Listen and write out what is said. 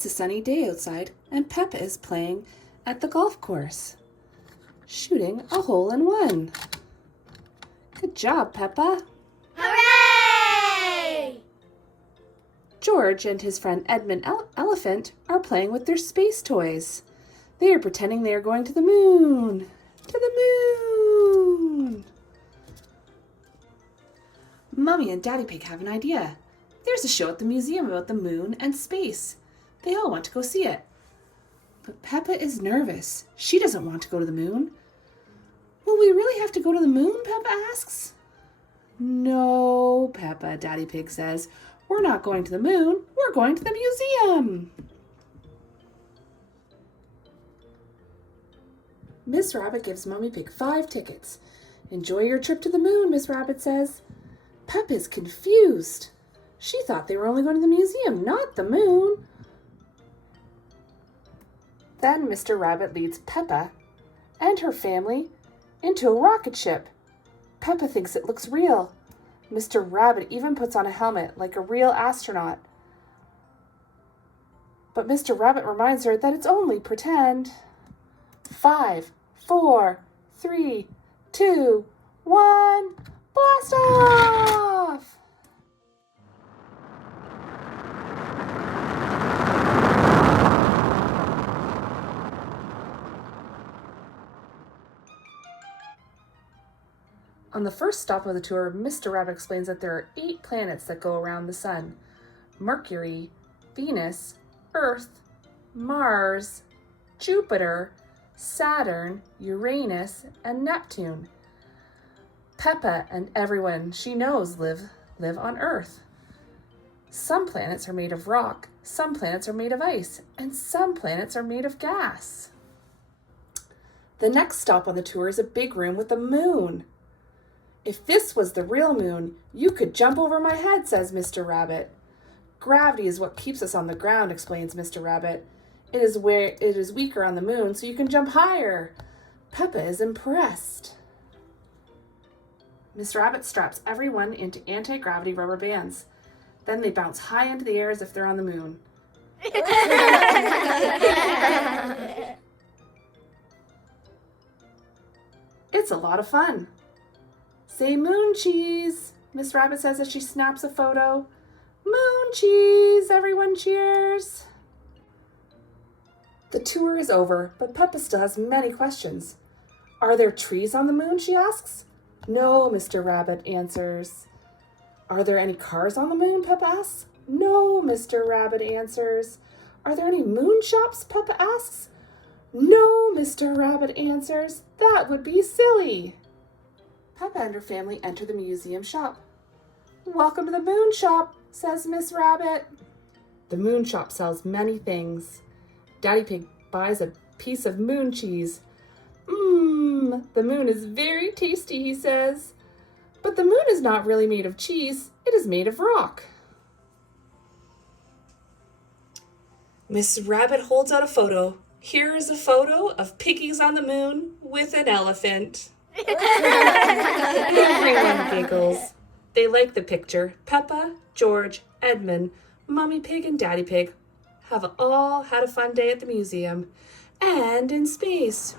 It's a sunny day outside, and Peppa is playing at the golf course, shooting a hole-in-one. Good job, Peppa. Hooray! George and his friend Edmond Elephant are playing with their space toys. They are pretending they are going to the moon. To the moon! Mommy and Daddy Pig have an idea. There's a show at the museum about the moon and space. They all want to go see it. But Peppa is nervous. She doesn't want to go to the moon. Will we really have to go to the moon? Peppa asks. No, Peppa, Daddy Pig says. We're not going to the moon. We're going to the museum. Miss Rabbit gives Mommy Pig 5 tickets. Enjoy your trip to the moon, Miss Rabbit says. Peppa is confused. She thought they were only going to the museum, not the moon. Then Mr. Rabbit leads Peppa and her family into a rocket ship. Peppa thinks it looks real. Mr. Rabbit even puts on a helmet like a real astronaut. But Mr. Rabbit reminds her that it's only pretend. 5, 4, 3, 2, 1, blast off! On the first stop of the tour, Mr. Rabbit explains that there are 8 planets that go around the sun: Mercury, Venus, Earth, Mars, Jupiter, Saturn, Uranus, and Neptune. Peppa and everyone she knows live on Earth. Some planets are made of rock, some planets are made of ice, and some planets are made of gas. The next stop on the tour is a big room with a moon. If this was the real moon, you could jump over my head, says Mr. Rabbit. Gravity is what keeps us on the ground, explains Mr. Rabbit. It is weaker on the moon, so you can jump higher. Peppa is impressed. Miss Rabbit straps everyone into anti-gravity rubber bands. Then they bounce high into the air as if they're on the moon. It's a lot of fun. Say moon cheese, Miss Rabbit says as she snaps a photo. Moon cheese, everyone cheers. The tour is over, but Peppa still has many questions. Are there trees on the moon, she asks. No, Mr. Rabbit answers. Are there any cars on the moon, Peppa asks. No, Mr. Rabbit answers. Are there any moon shops, Peppa asks. No, Mr. Rabbit answers. That would be silly. Peppa and her family enter the museum shop. Welcome to the moon shop, says Miss Rabbit. The moon shop sells many things. Daddy Pig buys a piece of moon cheese. The moon is very tasty, he says. But the moon is not really made of cheese. It is made of rock. Miss Rabbit holds out a photo. Here is a photo of piggies on the moon with an elephant. Everyone giggles. They like the picture. Peppa, George, Edmond, Mommy Pig, and Daddy Pig have all had a fun day at the museum and in space.